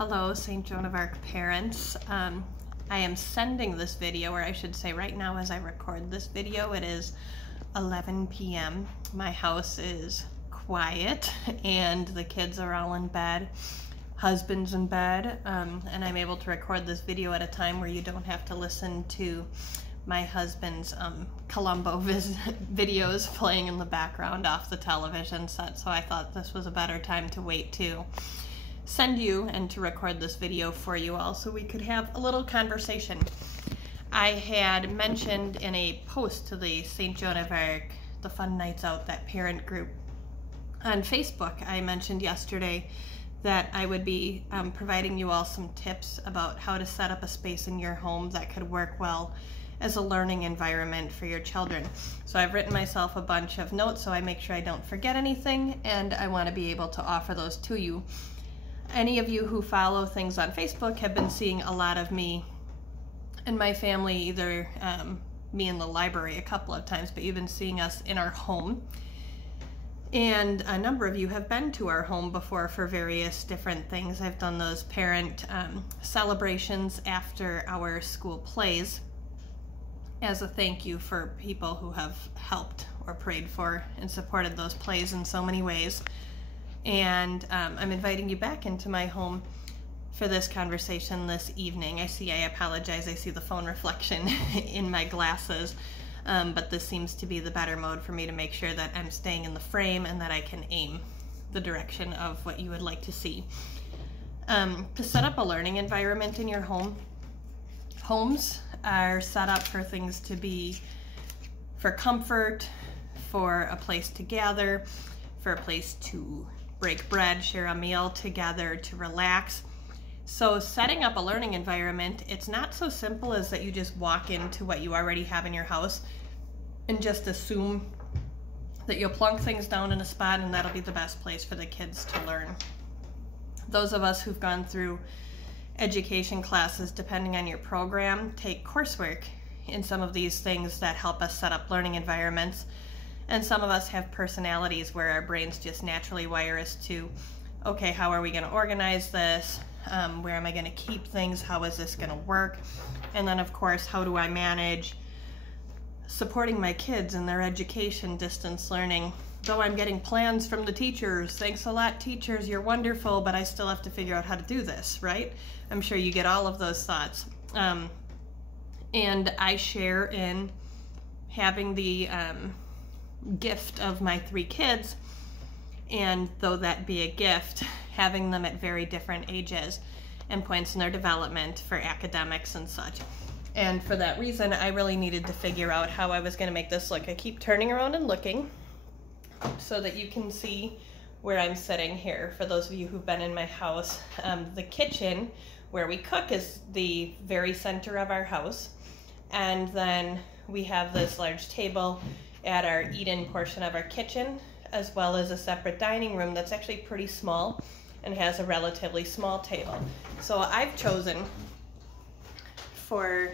Hello, St. Joan of Arc parents. I am sending this video, or I should say right now as I record this video, it is 11 p.m. My house is quiet and the kids are all in bed, husband's in bed, and I'm able to record this video at a time where you don't have to listen to my husband's Columbo videos playing in the background off the television set, so I thought this was a better time to wait to send you and to record this video for you all so we could have a little conversation. I had mentioned in a post to the St. Joan of Arc, the Fun Nights Out, that parent group on Facebook, I mentioned yesterday that I would be providing you all some tips about how to set up a space in your home that could work well as a learning environment for your children. So I've written myself a bunch of notes so I make sure I don't forget anything, and I want to be able to offer those to you. Any of you who follow things on Facebook have been seeing a lot of me and my family, either me in the library a couple of times, but you've been seeing us in our home. And a number of you have been to our home before for various different things. I've done those parent celebrations after our school plays as a thank you for people who have helped or prayed for and supported those plays in so many ways. And I'm inviting you back into my home for this conversation this evening. I apologize, I see the phone reflection in my glasses, but this seems to be the better mode for me to make sure that I'm staying in the frame and that I can aim the direction of what you would like to see. To set up a learning environment in your home, homes are set up for things to be for comfort, for a place to gather, for a place to break bread, share a meal together, to relax. So setting up a learning environment, it's not so simple as that you just walk into what you already have in your house and just assume that you'll plunk things down in a spot and that'll be the best place for the kids to learn. Those of us who've gone through education classes, depending on your program, take coursework in some of these things that help us set up learning environments. And some of us have personalities where our brains just naturally wire us to, okay, how are we going to organize this? Where am I going to keep things? How is this going to work? And then, of course, how do I manage supporting my kids in their education, distance learning? Though I'm getting plans from the teachers. Thanks a lot, teachers. You're wonderful, but I still have to figure out how to do this, right? I'm sure you get all of those thoughts. And I share in having the gift of my 3 kids, and though that be a gift, having them at very different ages and points in their development for academics and such. And for that reason, I really needed to figure out how I was going to make this look. I keep turning around and looking so that you can see where I'm sitting here. For those of you who've been in my house, the kitchen where we cook is the very center of our house, and then we have this large table at our eat-in portion of our kitchen, as well as a separate dining room that's actually pretty small and has a relatively small table. So I've chosen for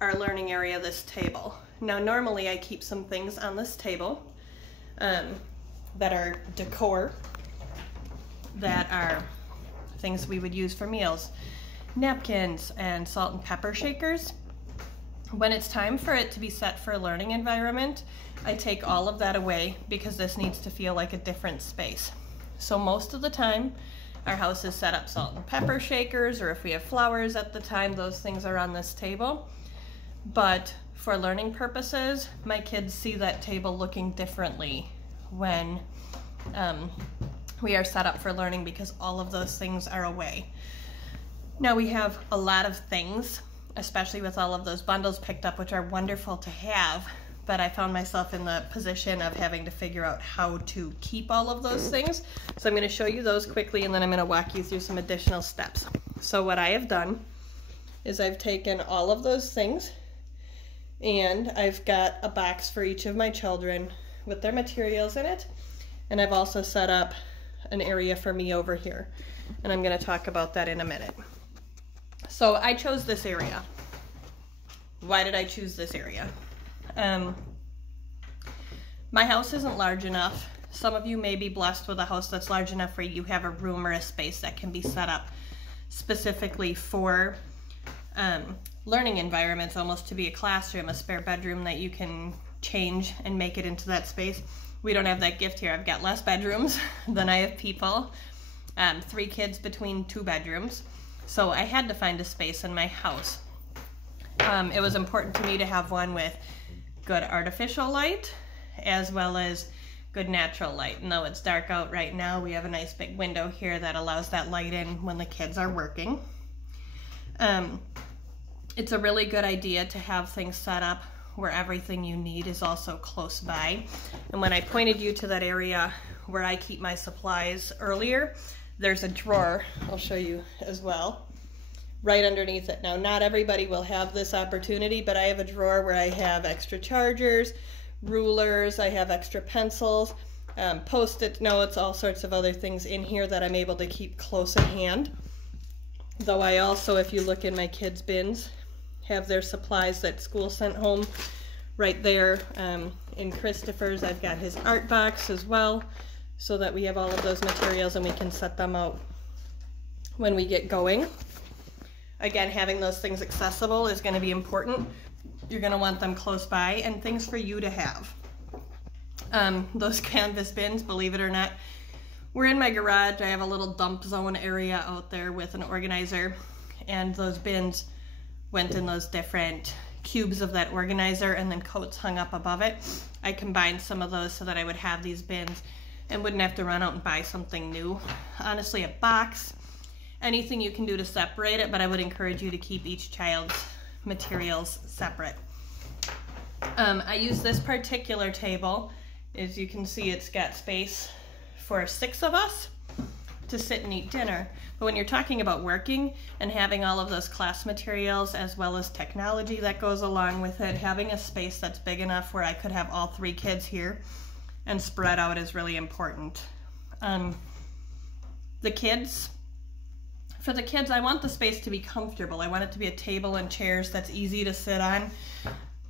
our learning area this table. Now normally I keep some things on this table that are decor, that are things we would use for meals, napkins and salt and pepper shakers. When it's time for it to be set for a learning environment, I take all of that away because this needs to feel like a different space. So most of the time, our house is set up salt and pepper shakers, or if we have flowers at the time, those things are on this table. But for learning purposes, my kids see that table looking differently when we are set up for learning because all of those things are away. Now we have a lot of things, especially with all of those bundles picked up, which are wonderful to have, but I found myself in the position of having to figure out how to keep all of those things. So I'm going to show you those quickly, and then I'm going to walk you through some additional steps. So what I have done is I've taken all of those things, and I've got a box for each of my children with their materials in it, and I've also set up an area for me over here, and I'm going to talk about that in a minute. So I chose this area. Why did I choose this area? My house isn't large enough. Some of you may be blessed with a house that's large enough where you have a room or a space that can be set up specifically for learning environments, almost to be a classroom, a spare bedroom that you can change and make it into that space. We don't have that gift here. I've got less bedrooms than I have people. 3 kids between 2 bedrooms. So I had to find a space in my house. It was important to me to have one with good artificial light as well as good natural light. And though it's dark out right now, we have a nice big window here that allows that light in when the kids are working. It's a really good idea to have things set up where everything you need is also close by. And when I pointed you to that area where I keep my supplies earlier, there's a drawer, I'll show you as well, right underneath it. Now, not everybody will have this opportunity, but I have a drawer where I have extra chargers, rulers, I have extra pencils, Post-it notes, all sorts of other things in here that I'm able to keep close at hand. Though I also, if you look in my kids' bins, have their supplies that school sent home right there. In Christopher's, I've got his art box as well, so that we have all of those materials and we can set them out when we get going. Again, having those things accessible is going to be important. You're going to want them close by, and things for you to have. Those canvas bins, believe it or not, we're in my garage. I have a little dump zone area out there with an organizer, and those bins went in those different cubes of that organizer and then coats hung up above it. I combined some of those so that I would have these bins and wouldn't have to run out and buy something new. Honestly, a box, anything you can do to separate it, but I would encourage you to keep each child's materials separate. I use this particular table. As you can see, it's got space for 6 of us to sit and eat dinner. But when you're talking about working and having all of those class materials as well as technology that goes along with it, having a space that's big enough where I could have all 3 kids here and spread out is really important. For the kids, I want the space to be comfortable. I want it to be a table and chairs that's easy to sit on,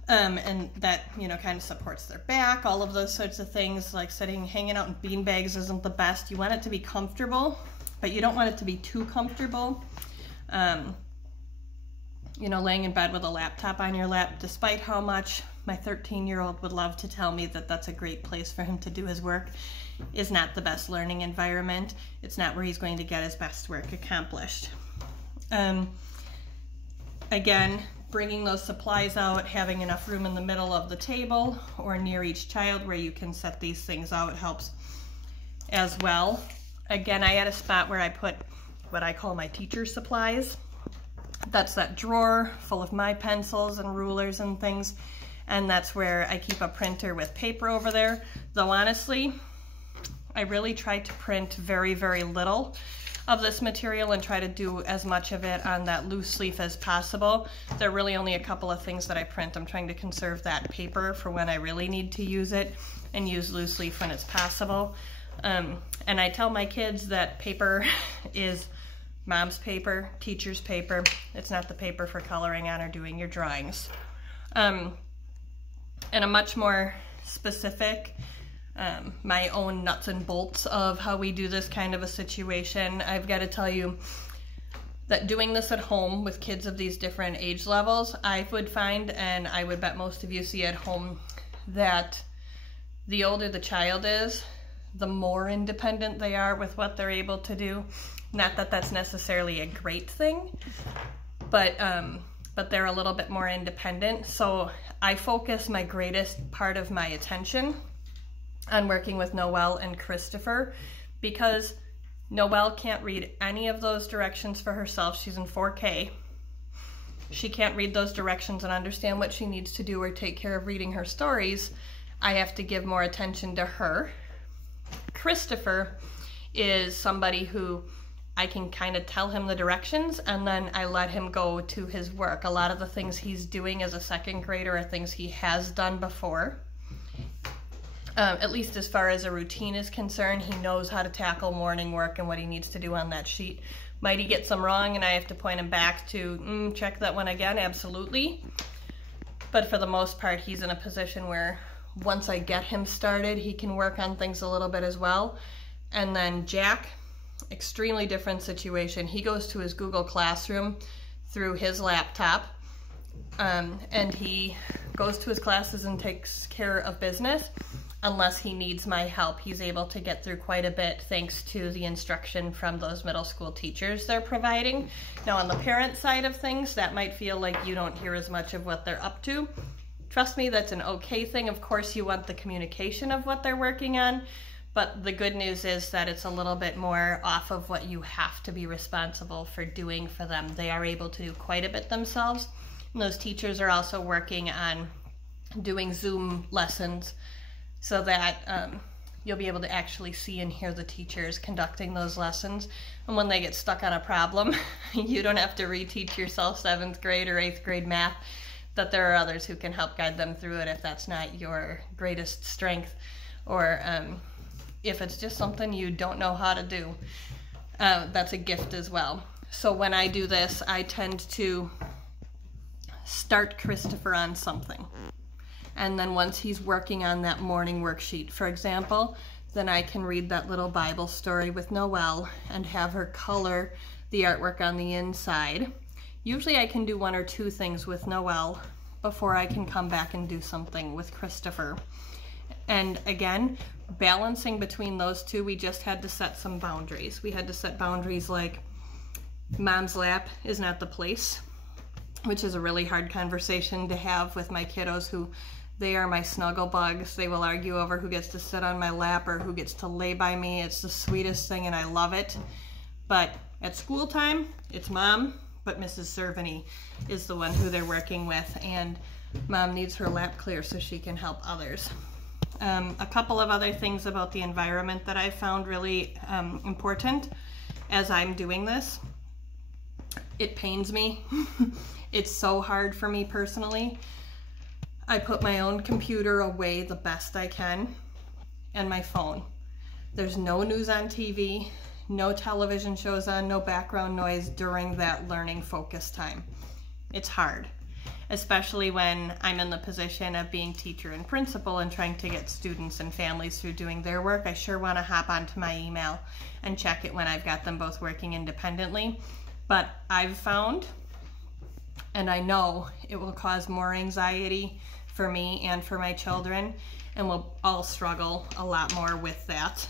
and that, you know, kind of supports their back, all of those sorts of things. Like hanging out in bean bags isn't the best. You want it to be comfortable, but you don't want it to be too comfortable. You know, laying in bed with a laptop on your lap, despite how much my 13-year-old would love to tell me that that's a great place for him to do his work, is not the best learning environment. It's not where he's going to get his best work accomplished. Again, bringing those supplies out, having enough room in the middle of the table or near each child where you can set these things out helps as well. Again, I had a spot where I put what I call my teacher supplies. That's that drawer full of my pencils and rulers and things, and that's where I keep a printer with paper over there. Though honestly, I really try to print very, very little of this material and try to do as much of it on that loose leaf as possible. There are really only a couple of things that I print. I'm trying to conserve that paper for when I really need to use it and use loose leaf when it's possible. And I tell my kids that paper is mom's paper, teacher's paper. It's not the paper for coloring on or doing your drawings. And a much more specific, my own nuts and bolts of how we do this kind of a situation, I've got to tell you that doing this at home with kids of these different age levels, I would find, and I would bet most of you see at home, that the older the child is, the more independent they are with what they're able to do. Not that that's necessarily a great thing, but they're a little bit more independent. So I focus my greatest part of my attention on working with Noelle and Christopher, because Noelle can't read any of those directions for herself. She's in 4K. She can't read those directions and understand what she needs to do or take care of reading her stories. I have to give more attention to her. Christopher is somebody who I can kind of tell him the directions and then I let him go to his work. A lot of the things he's doing as a 2nd grader are things he has done before. At least as far as a routine is concerned, he knows how to tackle morning work and what he needs to do on that sheet. Might he get some wrong and I have to point him back to, check that one again? Absolutely. But for the most part, he's in a position where once I get him started, he can work on things a little bit as well. And then Jack extremely different situation. He goes to his Google Classroom through his laptop, and he goes to his classes and takes care of business. Unless he needs my help, he's able to get through quite a bit thanks to the instruction from those middle school teachers they're providing. Now on the parent side of things, that might feel like you don't hear as much of what they're up to. Trust me, that's an okay thing. Of course you want the communication of what they're working on, but the good news is that it's a little bit more off of what you have to be responsible for doing for them. They are able to do quite a bit themselves. And those teachers are also working on doing Zoom lessons so that you'll be able to actually see and hear the teachers conducting those lessons. And when they get stuck on a problem, you don't have to reteach yourself 7th grade or 8th grade math, that there are others who can help guide them through it if that's not your greatest strength, or if it's just something you don't know how to do. That's a gift as well. So when I do this, I tend to start Christopher on something. And then once he's working on that morning worksheet, for example, then I can read that little Bible story with Noelle and have her color the artwork on the inside. Usually I can do 1 or 2 things with Noelle before I can come back and do something with Christopher. And again, balancing between those two, we just had to set some boundaries. We had to set boundaries like mom's lap is not the place, which is a really hard conversation to have with my kiddos who, they are my snuggle bugs. They will argue over who gets to sit on my lap or who gets to lay by me. It's the sweetest thing and I love it. But at school time, it's mom, but Mrs. Cerveny is the one who they're working with, and mom needs her lap clear so she can help others. A couple of other things about the environment that I found really important as I'm doing this. It pains me. It's so hard for me personally. I put my own computer away the best I can, and my phone. There's no news on TV, no television shows on, no background noise during that learning focus time. It's hard, especially when I'm in the position of being teacher and principal and trying to get students and families through doing their work. I sure want to hop onto my email and check it when I've got them both working independently. But I've found, and I know it will cause more anxiety for me and for my children, and we'll all struggle a lot more with that.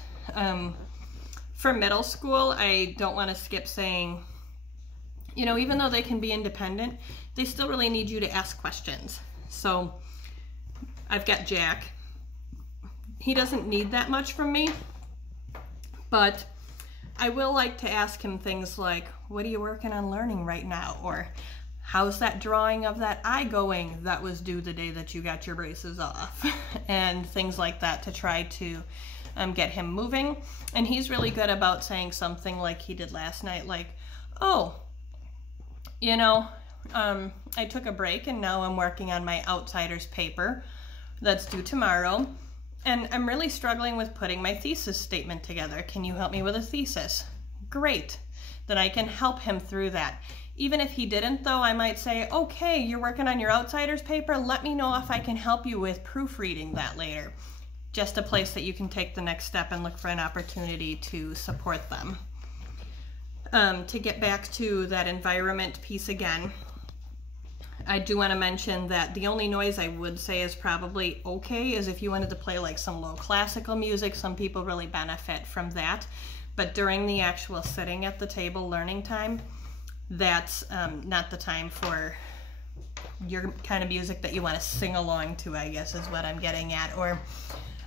For middle school, I don't want to skip saying, you know, even though they can be independent, they still really need you to ask questions. So I've got Jack. He doesn't need that much from me, but I will like to ask him things like, what are you working on learning right now? Or how's that drawing of that eye going that was due the day that you got your braces off? And things like that to try to get him moving. And he's really good about saying something like he did last night, like, oh, you know, I took a break and now I'm working on my Outsiders paper that's due tomorrow. And I'm really struggling with putting my thesis statement together. Can you help me with a thesis? Great. Then I can help him through that. Even if he didn't though, I might say, okay, you're working on your Outsiders paper. Let me know if I can help you with proofreading that later. Just a place that you can take the next step and look for an opportunity to support them. To get back to that environment piece again, I do want to mention that the only noise I would say is probably okay is if you wanted to play like some low classical music. Some people really benefit from that. But during the actual sitting at the table learning time, that's not the time for your kind of music that you want to sing along to, I guess is what I'm getting at. Or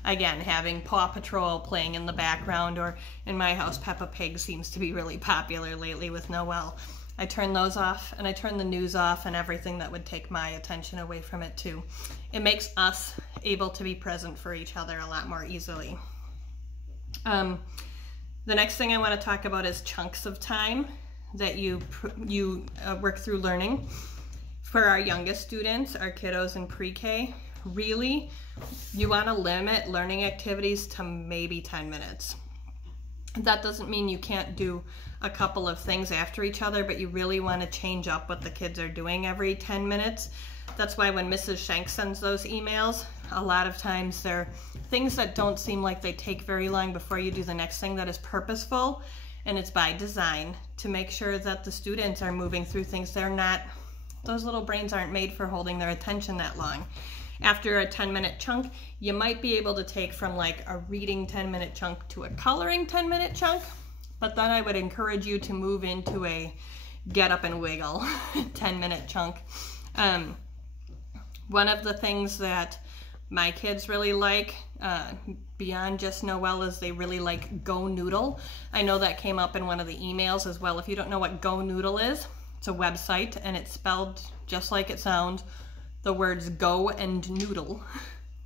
again, having Paw Patrol playing in the background, or in my house, Peppa Pig seems to be really popular lately with Noelle. I turn those off, and I turn the news off and everything that would take my attention away from it too. It makes us able to be present for each other a lot more easily. The next thing I want to talk about is chunks of time that you work through learning. For our youngest students, our kiddos in pre-K, really, you want to limit learning activities to maybe 10 minutes. That doesn't mean you can't do a couple of things after each other, but you really want to change up what the kids are doing every 10 minutes. That's why when Mrs. Shank sends those emails, a lot of times they're things that don't seem like they take very long before you do the next thing that is purposeful. and it's by design to make sure that the students are moving through things. Those little brains aren't made for holding their attention that long. After a 10-minute chunk, you might be able to take from like a reading 10-minute chunk to a coloring 10-minute chunk, but then I would encourage you to move into a get up and wiggle 10-minute chunk. One of the things that my kids really like, beyond just Noelle, is they really like Go Noodle. I know that came up in one of the emails as well. If you don't know what Go Noodle is, it's a website and it's spelled just like it sounds. The words go and noodle,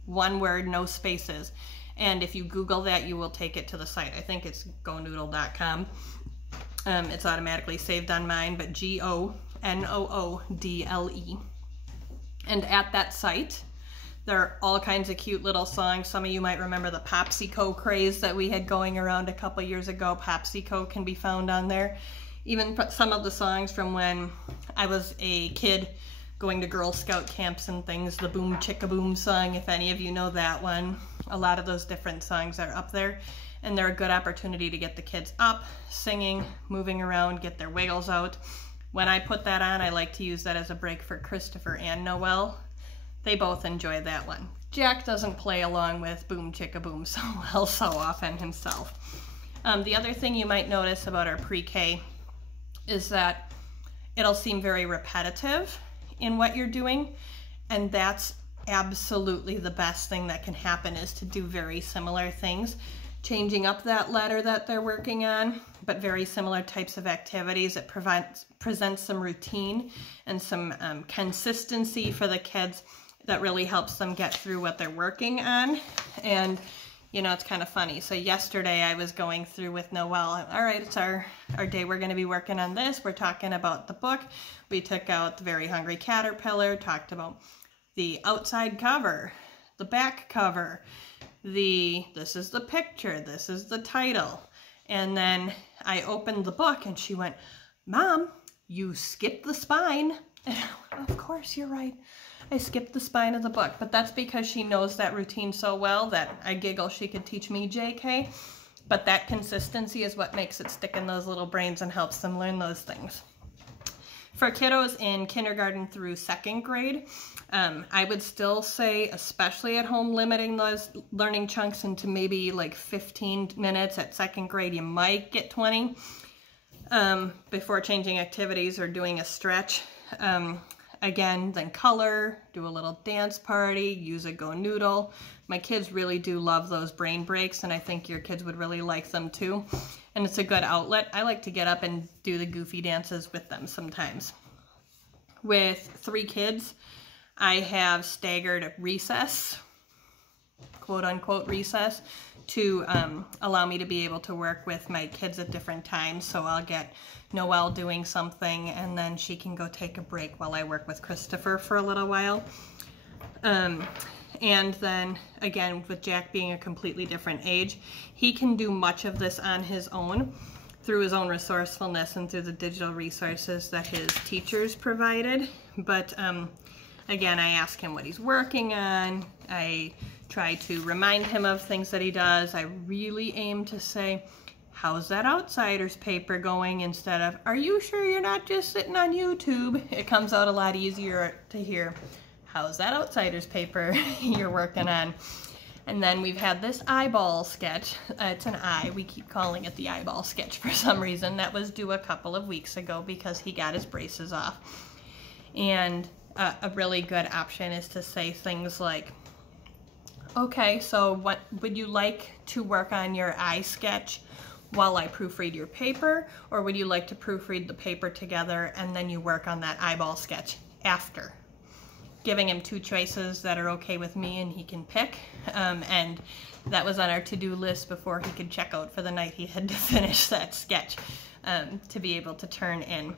one word, no spaces. And if you Google that, you will take it to the site. I think it's gonoodle.com. It's automatically saved on mine, but Gonoodle. And at that site, there are all kinds of cute little songs. Some of you might remember the Popsico craze that we had going around a couple years ago. Popsico can be found on there. Even some of the songs from when I was a kid going to Girl Scout camps and things, the Boom Chicka Boom song, if any of you know that one. A lot of those different songs are up there, and they're a good opportunity to get the kids up, singing, moving around, get their wiggles out. When I put that on, I like to use that as a break for Christopher and Noelle. They both enjoy that one. Jack doesn't play along with Boom Chicka Boom so well so often himself. The other thing you might notice about our pre-K is that it'll seem very repetitive in what you're doing, and that's absolutely the best thing that can happen, is to do very similar things, changing up that letter that they're working on, but very similar types of activities. It presents some routine and some consistency for the kids that really helps them get through what they're working on. And you know, it's kind of funny. So yesterday I was going through with Noelle. All right, it's our day. We're going to be working on this. We're talking about the book. We took out The Very Hungry Caterpillar, talked about the outside cover, the back cover, this is the picture, this is the title. And then I opened the book and she went, Mom, you skipped the spine. And I went, of course, you're right. I skipped the spine of the book, but that's because she knows that routine so well that I giggle she could teach me JK, but that consistency is what makes it stick in those little brains and helps them learn those things. For kiddos in kindergarten through 2nd grade, I would still say, especially at home, limiting those learning chunks into maybe like 15 minutes. At 2nd grade, you might get 20 before changing activities or doing a stretch. Again, then color, do a little dance party, use a Go Noodle. My kids really do love those brain breaks, and I think your kids would really like them too. And it's a good outlet. I like to get up and do the goofy dances with them sometimes. With 3 kids, I have staggered recess, quote unquote recess, to allow me to be able to work with my kids at different times. So I'll get Noelle doing something and then she can go take a break while I work with Christopher for a little while. And then again, with Jack being a completely different age, he can do much of this on his own through his own resourcefulness and through the digital resources that his teachers provided. But again, I ask him what he's working on. I try to remind him of things that he does. I really aim to say, how's that Outsiders paper going, instead of, are you sure you're not just sitting on YouTube? It comes out a lot easier to hear, how's that Outsiders paper you're working on? And then we've had this eyeball sketch. It's an eye. We keep calling it the eyeball sketch for some reason. That was due a couple of weeks ago because he got his braces off. And a really good option is to say things like, okay, so what would you like to work on your eye sketch while I proofread your paper, or would you like to proofread the paper together and then you work on that eyeball sketch after? Giving him 2 choices that are okay with me and he can pick. And that was on our to-do list before he could check out for the night. He had to finish that sketch to be able to turn in.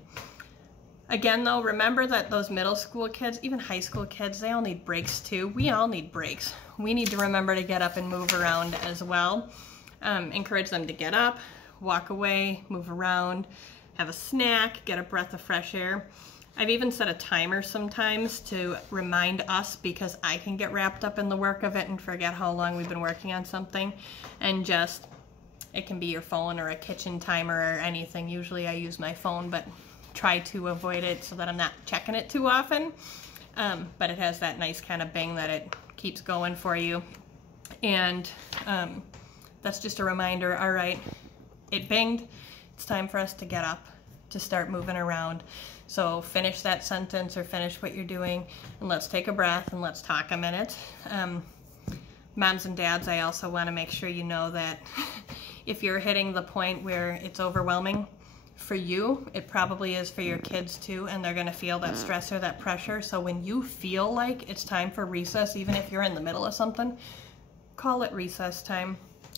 Again though, remember that those middle school kids, even high school kids, they all need breaks too. We all need breaks. We need to remember to get up and move around as well. Encourage them to get up, walk away, move around, have a snack, get a breath of fresh air. I've even set a timer sometimes to remind us, because I can get wrapped up in the work of it and forget how long we've been working on something, and just It can be your phone or a kitchen timer or anything. Usually I use my phone, but try to avoid it so that I'm not checking it too often. But it has that nice kind of bing that it keeps going for you. And that's just a reminder, all right, it binged, it's time for us to get up, to start moving around. So finish that sentence or finish what you're doing, and let's take a breath and let's talk a minute. Moms and dads, I also want to make sure you know that if you're hitting the point where it's overwhelming for you, it probably is for your kids too, and they're going to feel that stress or that pressure. So when you feel like it's time for recess, even if you're in the middle of something, call it recess time.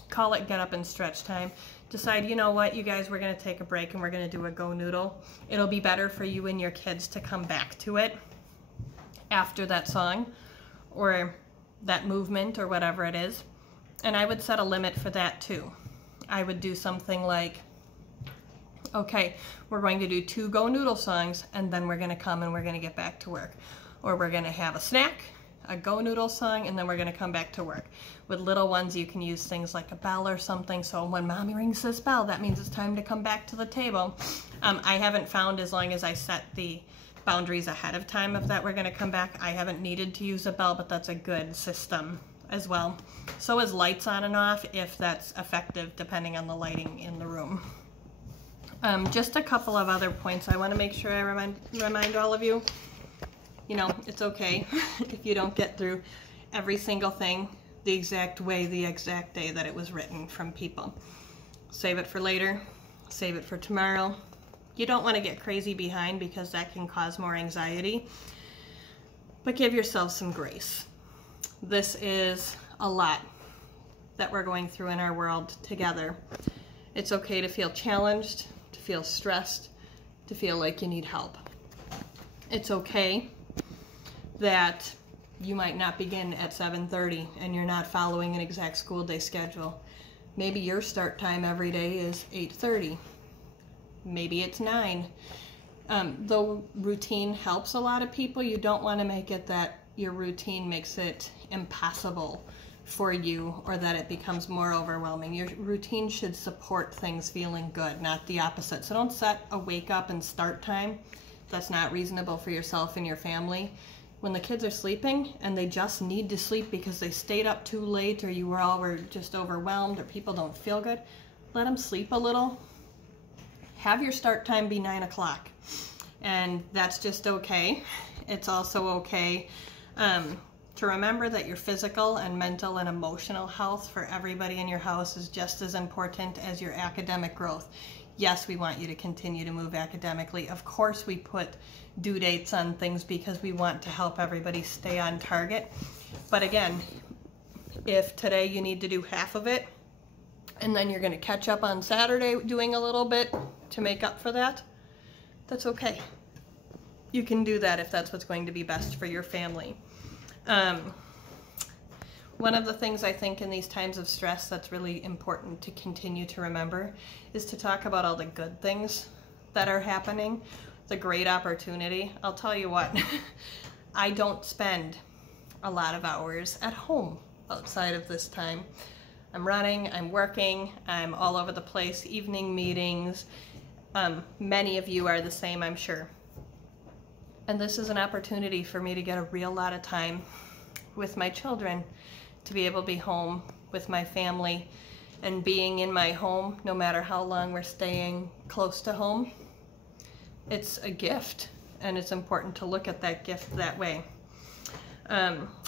Call it get up and stretch time. Decide, you know what, you guys, we're going to take a break and we're going to do a go noodle. It'll be better for you and your kids to come back to it after that song or that movement or whatever it is. And I would set a limit for that too. I would do something like, okay, we're going to do 2 go noodle songs, and then we're going to come and we're going to get back to work. Or we're going to have a snack, a go noodle song, and then we're going to come back to work. With little ones, you can use things like a bell or something, so when mommy rings this bell, that means it's time to come back to the table. I haven't found, as long as I set the boundaries ahead of time of that we're going to come back, I haven't needed to use a bell, but that's a good system as well. So is lights on and off, if that's effective, depending on the lighting in the room. Just a couple of other points I want to make sure I remind all of you. You know, it's okay if you don't get through every single thing the exact way, the exact day that it was written from people. Save it for later. Save it for tomorrow. You don't want to get crazy behind because that can cause more anxiety. But give yourself some grace. This is a lot that we're going through in our world together. It's okay to feel challenged, to feel stressed, to feel like you need help. It's okay that you might not begin at 7:30 and you're not following an exact school day schedule. Maybe your start time every day is 8:30. Maybe it's 9. Though routine helps a lot of people, you don't want to make it that your routine makes it impossible for you or that it becomes more overwhelming. Your routine should support things feeling good, not the opposite. So don't set a wake up and start time that's not reasonable for yourself and your family. When the kids are sleeping and they just need to sleep because they stayed up too late or you all were just overwhelmed or people don't feel good, let them sleep a little. Have your start time be 9 o'clock, and that's just okay. It's also okay to remember that your physical and mental and emotional health for everybody in your house is just as important as your academic growth. Yes, we want you to continue to move academically. Of course, we put due dates on things because we want to help everybody stay on target. But again, if today you need to do half of it, and then you're going to catch up on Saturday doing a little bit to make up for that, that's okay. You can do that if that's what's going to be best for your family. One of the things I think in these times of stress that's really important to continue to remember is to talk about all the good things that are happening, the great opportunity. I'll tell you what, I don't spend a lot of hours at home outside of this time. I'm running, I'm working, I'm all over the place, evening meetings. Many of you are the same, I'm sure. And this is an opportunity for me to get a real lot of time with my children, to be able to be home with my family, and being in my home, no matter how long we're staying close to home. It's a gift, and it's important to look at that gift that way.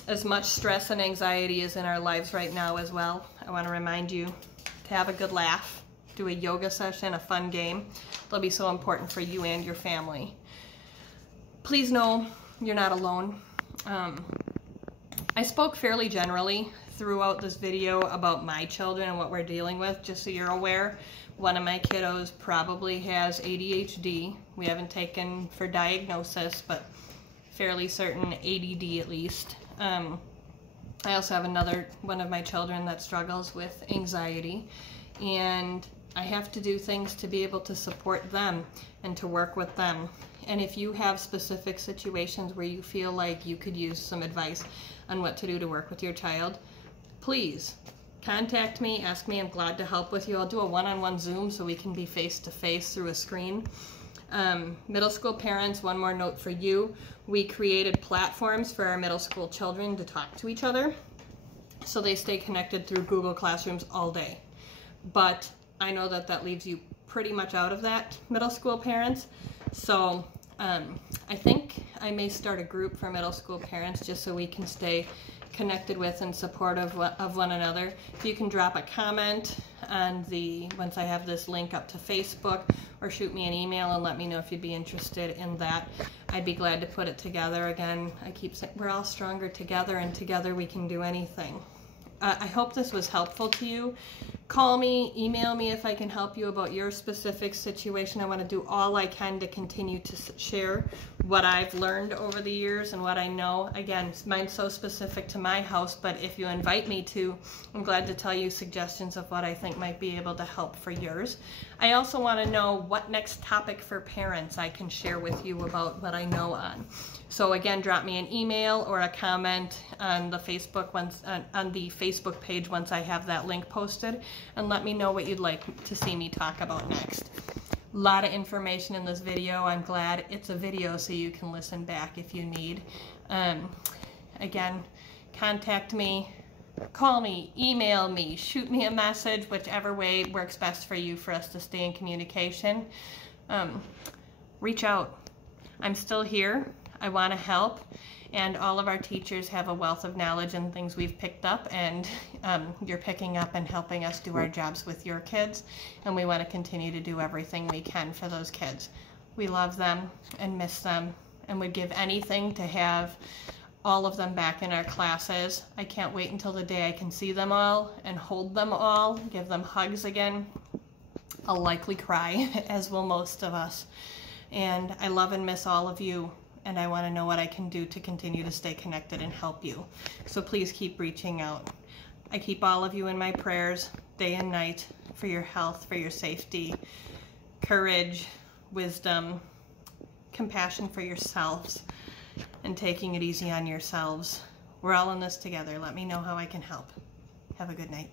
As much stress and anxiety is in our lives right now as well, I want to remind you to have a good laugh, do a yoga session, a fun game. They'll be so important for you and your family. Please know you're not alone. I spoke fairly generally throughout this video about my children and what we're dealing with, just so you're aware. One of my kiddos probably has ADHD. We haven't taken for diagnosis, but fairly certain ADD at least. I also have another one of my children that struggles with anxiety, and I have to do things to be able to support them and to work with them. And if you have specific situations where you feel like you could use some advice on what to do to work with your child, please contact me, ask me. I'm glad to help with you. I'll do a one-on-one Zoom so we can be face-to-face through a screen. Middle school parents, one more note for you. We created platforms for our middle school children to talk to each other so they stay connected through Google Classrooms all day. But I know that that leaves you pretty much out of that, middle school parents. So I think I may start a group for middle school parents just so we can stay connected with and supportive of one another. If you can drop a comment on once I have this link up to Facebook, or shoot me an email and let me know if you'd be interested in that. I'd be glad to put it together. Again, I keep saying we're all stronger together, and together we can do anything. I hope this was helpful to you. Call me, email me if I can help you about your specific situation. I want to do all I can to continue to share what I've learned over the years and what I know. Again, mine's so specific to my house, but if you invite me to, I'm glad to tell you suggestions of what I think might be able to help for yours. I also want to know what next topic for parents I can share with you about what I know on. So again, drop me an email or a comment on the Facebook on the Facebook page once I have that link posted, and let me know what you'd like to see me talk about next. A lot of information in this video. I'm glad it's a video so you can listen back if you need. Again, contact me, call me, email me, shoot me a message, whichever way works best for you for us to stay in communication. Reach out. I'm still here. I want to help, and all of our teachers have a wealth of knowledge and things we've picked up, and you're picking up and helping us do our jobs with your kids, and we want to continue to do everything we can for those kids. We love them and miss them and would give anything to have all of them back in our classes. I can't wait until the day I can see them all and hold them all, give them hugs again. I'll likely cry, as will most of us. And I love and miss all of you, and I want to know what I can do to continue to stay connected and help you. So please keep reaching out. I keep all of you in my prayers day and night for your health, for your safety, courage, wisdom, compassion for yourselves, and taking it easy on yourselves. We're all in this together. Let me know how I can help. Have a good night.